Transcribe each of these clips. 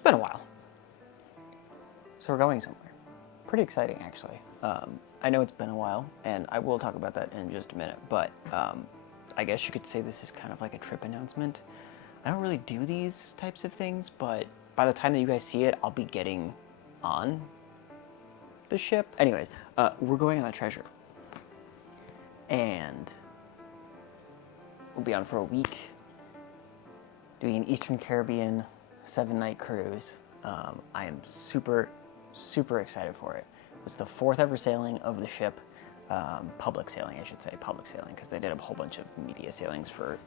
It's been a while. So we're going somewhere. Pretty exciting, actually. I know it's been a while, and I will talk about that in just a minute, but I guess you could say this is kind of like a trip announcement. I don't really do these types of things, but by the time that you guys see it, I'll be getting on the ship. Anyways, we're going on that treasure. And we'll be on for a week, doing an Eastern Caribbean 7-night cruise. I am super excited for it. It's the 4th ever sailing of the ship. Public sailing, I should say, public sailing, because they did a whole bunch of media sailings for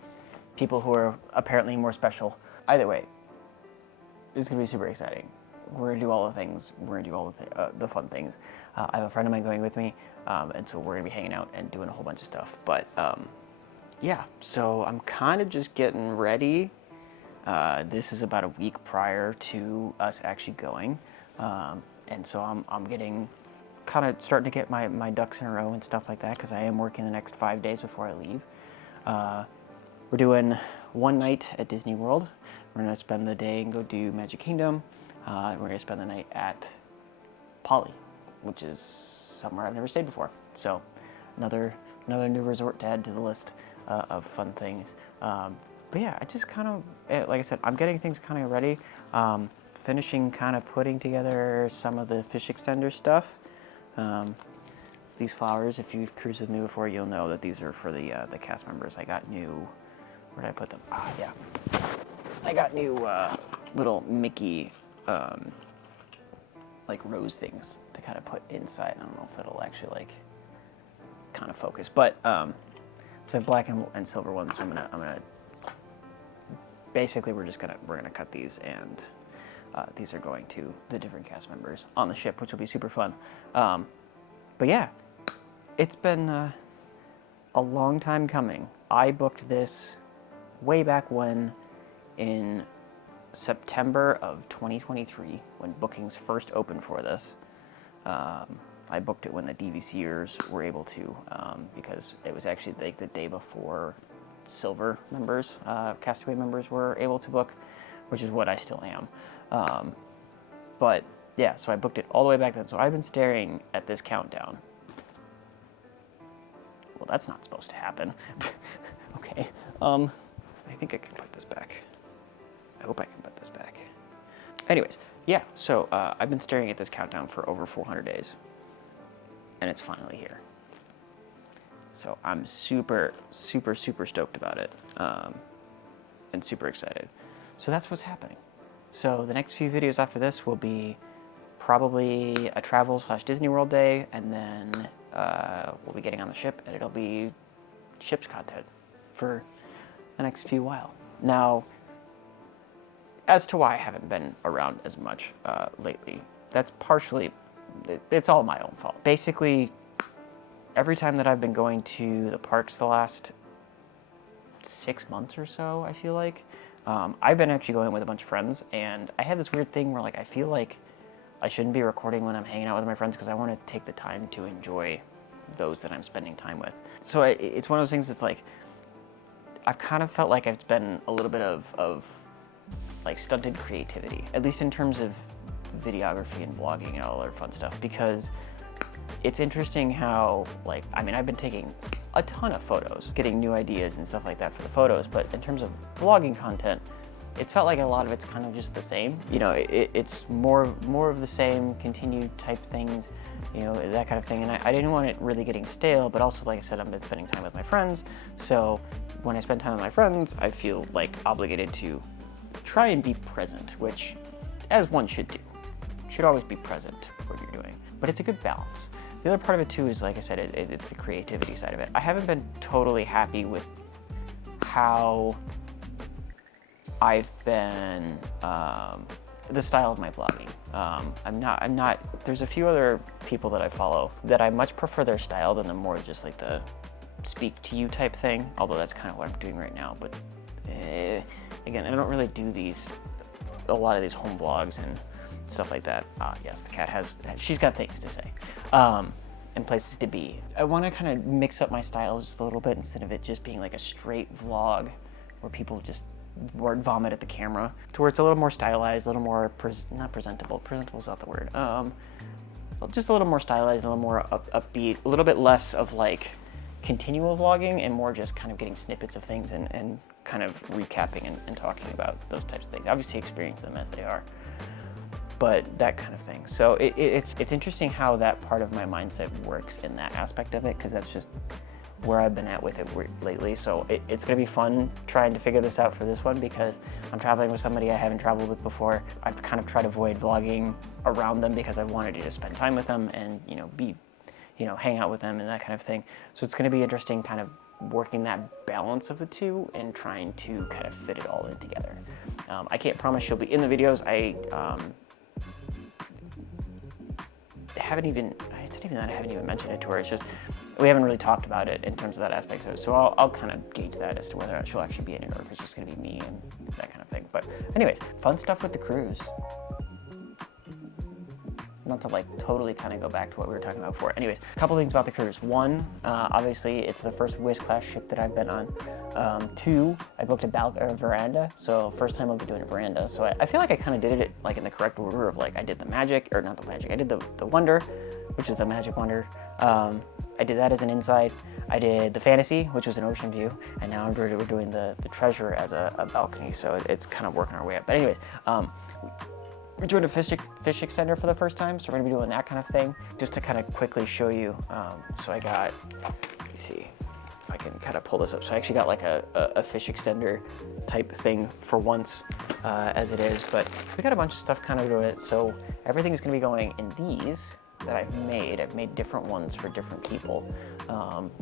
people who are apparently more special. Either way, it's going to be super exciting. We're going to do all the things. We're going to do all the fun things. I have a friend of mine going with me, and so we're going to be hanging out and doing a whole bunch of stuff. But yeah, so I'm kind of just getting ready. This is about a week prior to us actually going. And so I'm getting kind of starting to get my ducks in a row and stuff like that, because I am working the next 5 days before I leave. We're doing one night at Disney World. We're going to spend the day and go do Magic Kingdom. We're going to spend the night at Poly, which is somewhere I've never stayed before. So another new resort to add to the list of fun things. But yeah, I just kind of, like I said, I'm getting things kind of ready. Finishing kind of putting together some of the fish extender stuff. These flowers, if you've cruised with me before, you'll know that these are for the cast members. I got new, where did I put them? Yeah. I got new little Mickey like rose things to kind of put inside. I don't know if it'll actually like kind of focus, but so I have black and silver ones. So I'm gonna basically we're gonna cut these, and these are going to the different cast members on the ship, which will be super fun. But yeah, it's been a long time coming. I booked this way back when, in September of 2023, when bookings first opened for this. I booked it when the DVCers were able to, because it was actually like the day before Silver members, Castaway members were able to book, which is what I still am. But yeah, so I booked it all the way back then. So I've been staring at this countdown. Well, that's not supposed to happen. Okay. I think I can put this back. I hope I can put this back. Anyways, yeah, so I've been staring at this countdown for over 400 days. And it's finally here. So I'm super stoked about it. And super excited. So that's what's happening. So the next few videos after this will be probably a travel/Disney World day, and then we'll be getting on the ship, and it'll be ship's content for the next few while. Now, as to why I haven't been around as much lately, that's partially, it's all my own fault. Basically, every time that I've been going to the parks the last 6 months or so, I feel like, I've been actually going with a bunch of friends, and I have this weird thing where like I feel like I shouldn't be recording when I'm hanging out with my friends, because I want to take the time to enjoy those that I'm spending time with. So it's one of those things that's like, I've kind of felt like it's been a little bit of like stunted creativity, at least in terms of videography and vlogging and all other fun stuff, because it's interesting how, like, I mean, I've been taking a ton of photos, getting new ideas and stuff like that for the photos, but in terms of vlogging content, it's felt like a lot of it's kind of just the same. You know, it's more of the same, continued type things, you know, that kind of thing. And I didn't want it really getting stale, but also, like I said, I've been spending time with my friends. So when I spend time with my friends, I feel like obligated to try and be present, which, as one should do, should always be present for what you're doing. But it's a good balance. The other part of it too is, like I said, it's the creativity side of it. I haven't been totally happy with how I've been, the style of my vlogging. I'm not, there's a few other people that I follow that I much prefer their style than the more just like the speak to you type thing, although that's kind of what I'm doing right now. But again, I don't really do a lot of these home vlogs and stuff like that. Yes, the cat she's got things to say, and places to be. I want to kind of mix up my style just a little bit, instead of it just being like a straight vlog where people just word vomit at the camera, to where it's a little more stylized, a little more, not presentable, presentable is not the word, just a little more stylized, a little more upbeat, a little bit less of like continual vlogging and more just kind of getting snippets of things and kind of recapping and talking about those types of things. Obviously experience them as they are, but that kind of thing. So it's interesting how that part of my mindset works in that aspect of it, because that's just where I've been at with it lately. So it's gonna be fun trying to figure this out for this one, because I'm traveling with somebody I haven't traveled with before. I've kind of tried to avoid vlogging around them because I wanted to just spend time with them and, you know, hang out with them and that kind of thing. So it's gonna be interesting kind of working that balance of the two and trying to kind of fit it all in together. I can't promise she'll be in the videos. It's not even that I haven't even mentioned it to her. It's just we haven't really talked about it in terms of that aspect. So I'll kind of gauge that as to whether or not she'll actually be in it or if it's just going to be me and that kind of thing. But anyways, fun stuff with the cruise. Not to like totally kind of go back to what we were talking about before. Anyways, a couple things about the cruise. One, obviously it's the first Wizz class ship that I've been on. Two, I booked a veranda. So first time I'll be doing a veranda. So I feel like I kind of did it like in the correct order of like I did the Magic, or not the Magic, I did the Wonder, which is the Magic Wonder. I did that as an inside. I did the Fantasy, which was an ocean view. And now we're doing the Treasure as a balcony. So it's kind of working our way up. But anyways, we're doing a fish extender for the first time, so we're gonna be doing that kind of thing. Just to kind of quickly show you, so I got, let me see if I can kind of pull this up. So I actually got like a fish extender type thing for once, as it is, but we got a bunch of stuff kind of doing it. So everything's gonna be going in these that I've made different ones for different people.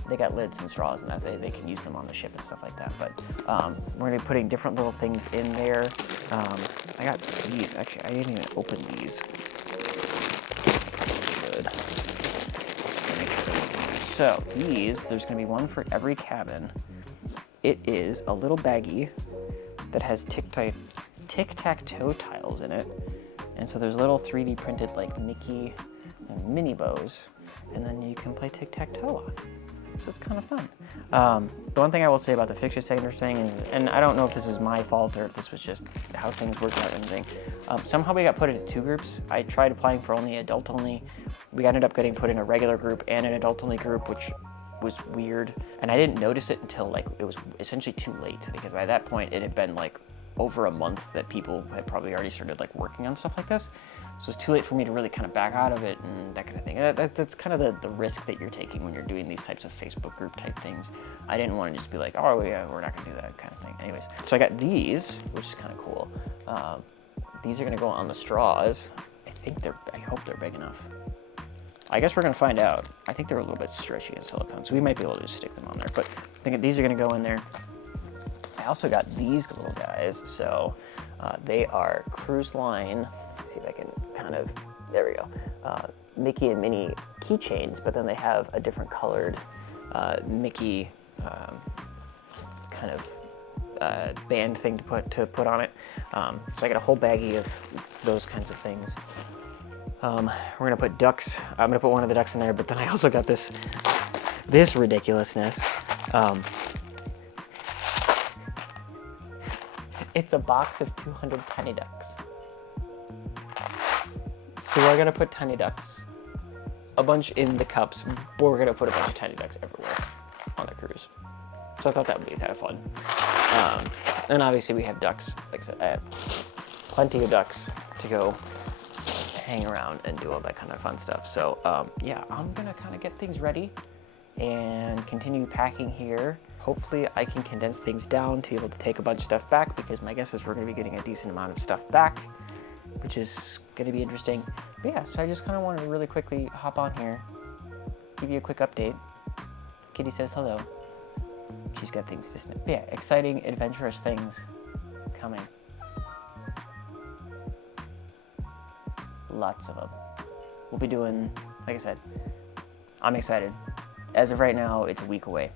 They got lids and straws and that they can use them on the ship and stuff like that. But we're gonna be putting different little things in there. I got these, actually, I didn't even open these. Good. So these, there's gonna be one for every cabin. It is a little baggie that has tic-tac-toe tiles in it. And so there's little 3D printed like Mickey and Minnie bows, and then you can play tic-tac-toe on. So it's kind of fun. The one thing I will say about the fish extender thing is, and I don't know if this is my fault or if this was just how things worked out and everything, somehow we got put into 2 groups. I tried applying for only adult only. We ended up getting put in a regular group and an adult only group, which was weird. And I didn't notice it until like it was essentially too late, because by that point it had been like over a month that people had probably already started like working on stuff like this. So it's too late for me to really kind of back out of it and that kind of thing. That's kind of the risk that you're taking when you're doing these types of Facebook group type things. I didn't want to just be like, oh yeah, we're not gonna do that kind of thing. Anyways, so I got these, which is kind of cool. These are gonna go on the straws. I hope they're big enough. I guess we're gonna find out. I think they're a little bit stretchy in silicone, so we might be able to just stick them on there. But I think these are gonna go in there. I also got these little guys. So they are Cruise Line. Let's see if I can kind of, there we go. Mickey and Minnie keychains, but then they have a different colored Mickey kind of band thing to put on it. So I got a whole baggie of those kinds of things. We're gonna put ducks. I'm gonna put one of the ducks in there, but then I also got this ridiculousness. It's a box of 200 tiny ducks. So we're gonna put tiny ducks, a bunch in the cups, but we're gonna put a bunch of tiny ducks everywhere on the cruise. So I thought that would be kind of fun. And obviously we have ducks. Like I said, I have plenty of ducks to go hang around and do all that kind of fun stuff. So yeah, I'm gonna kind of get things ready and continue packing here. Hopefully I can condense things down to be able to take a bunch of stuff back, because my guess is we're gonna be getting a decent amount of stuff back, which is gonna be interesting. But yeah, so I just kind of wanted to really quickly hop on here, give you a quick update. Kitty says hello. She's got things to snip. But yeah, exciting, adventurous things coming. Lots of them. We'll be doing, like I said, I'm excited. As of right now, it's a week away.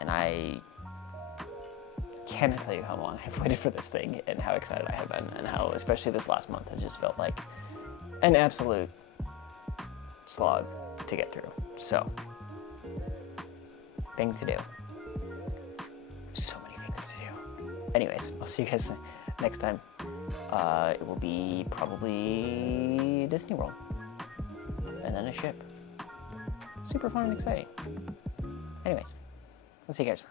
And I cannot tell you how long I've waited for this thing and how excited I have been, and how, especially this last month, has just felt like an absolute slog to get through. So, things to do. Anyways, I'll see you guys next time. It will be probably Disney World. And then a ship. Super fun and exciting. Anyways, I'll see you guys.